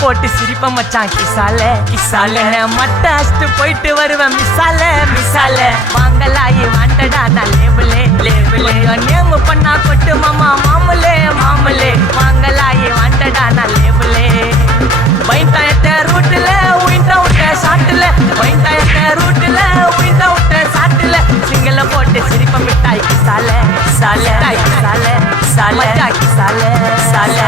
போட்டு சிரிப்ப மச்சான் கிசால கிசால மட்ட அஷ்டு போயிட்டு வருவேன் மிசால மிசால வாங்கலாயி வாண்டடா நான் லேபிளே லேபிளே நேம் பண்ணா கொட்டு மாமா மாமலே மாமலே வாங்கலாயி வாண்டடா நான் லேபிளே வைண்டாயத்த ரூட்ல உயிண்டா விட்ட சாட்டுல வைண்டாயத்த ரூட்ல உயிண்டா விட்ட சாட்டுல சிங்கல போட்டு சிரிப்ப மிட்டாய் கிசால கிசால கிசால கிசால கிசால கிசால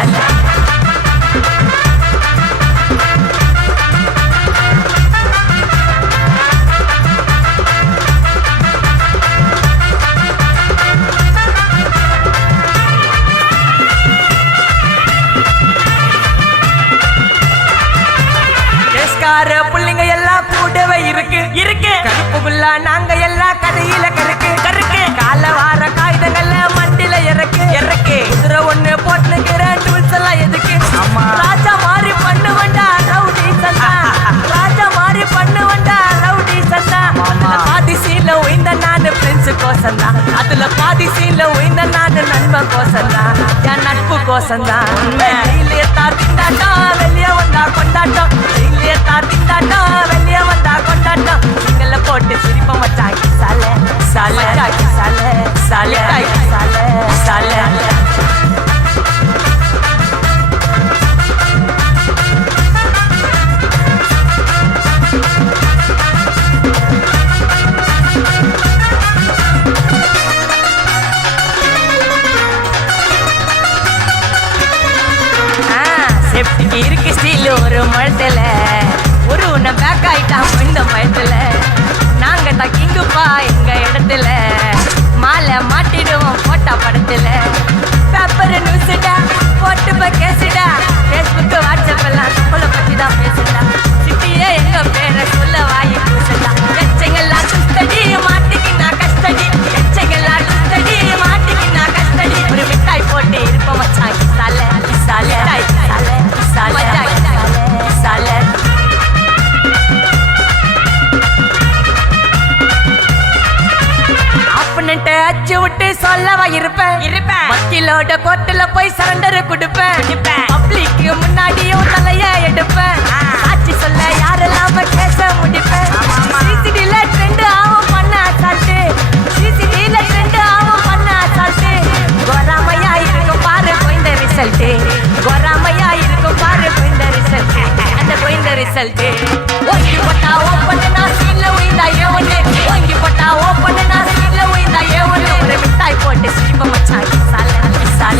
புள்ளிங்க எல்லாம் கூடவே இருக்கு இருக்கு கருப்புக்குள்ள நாங்க எல்லாம் கதையில கருக்கு கருக்கு கால வார காகிதங்கள்ல மண்டில இறக்கு இறக்கு குதிரை ஒண்ணு போட்டுக்கிற டூல்ஸ் எல்லாம் எதுக்கு ஆமா ராஜா மாதிரி பண்ணுவண்டா ரவுடி சந்தா ராஜா மாதிரி பண்ணுவண்டா ரவுடி சந்தா பாதி சீல உயிந்த நானு பிரின்ஸ் கோசந்தா அதுல பாதி சீல உயிந்த நானு நண்பன் கோசந்தா என் நட்பு கோசந்தா வெளியே தாத்திண்டாட்டா வெளியே வந்தா கொண்டாட்டம் வெளியே தாத்திண்டாட்டா வெளியே வந்தா கொண்டாட்டம் சிங்கல போட்டு சிரிப்ப மச்சான் கிசால சால கிசால சால கிசால சால இருக்கு ஸ்டீல் ஒரு மழத்துல ஒரு உன்னை பேக் ஆயிட்டான் இந்த பயத்துல நாங்க தான் கிங்குப்பா எங்க இடத்துல மாலை மாட்டிடுவோம் போட்டா படத்துல பேப்பர் நியூஸ்டா போட்டு கேசுடா பேஸ்புக் வாட்ஸ்அப் எல்லாம் நம்மளை பத்தி தான் பேசுடா சிட்டியே எங்க பேரை சொல்ல வாயி பூசடா எச்சங்கெல்லாம் சுத்தடி மாட்டிக்கு நான் கஷ்டடி எச்சங்கெல்லாம் சுத்தடி மாட்டிக்கு நான் கஷ்டடி ஒரு மிட்டாய் போட்டு இருப்போம் மச்சான் கிசால கிசால கிசால அச்சு விட்டு சொல்லவா இருப்பேன் வக்கீலோட கோர்ட்டுல போய் சரண்டர் கொடுப்பேன் பப்ளிக்கு முன்னாடியும் தலைய எடுப்பேன் ஆட்சி சொல்ல யாரெல்லாம் கேச முடிப்பேன் சிசிடில ட்ரெண்ட் ஆகும் பண்ண அசால்ட்டு சிசிடில ட்ரெண்ட் ஆகும் பண்ண அசால்ட்டு கோராமையா இருக்கும் பாரு கோயந்த ரிசல்ட் கோராமையா இருக்கும் பாரு கோயந்த ரிசல்ட் அந்த கோயந்த ரிசல்ட் ஓங்கி போட்டா ஓப்பன் நான் சீன்ல உயிந்தா ஏவனு ஓங்கி போட்டா ஓப்பன் நான் சீன்ல உயிந்தா ஏவனு ஒரு மிட்டாய் போட்டு சிரிப்ப மச்சான் கிசால கிசால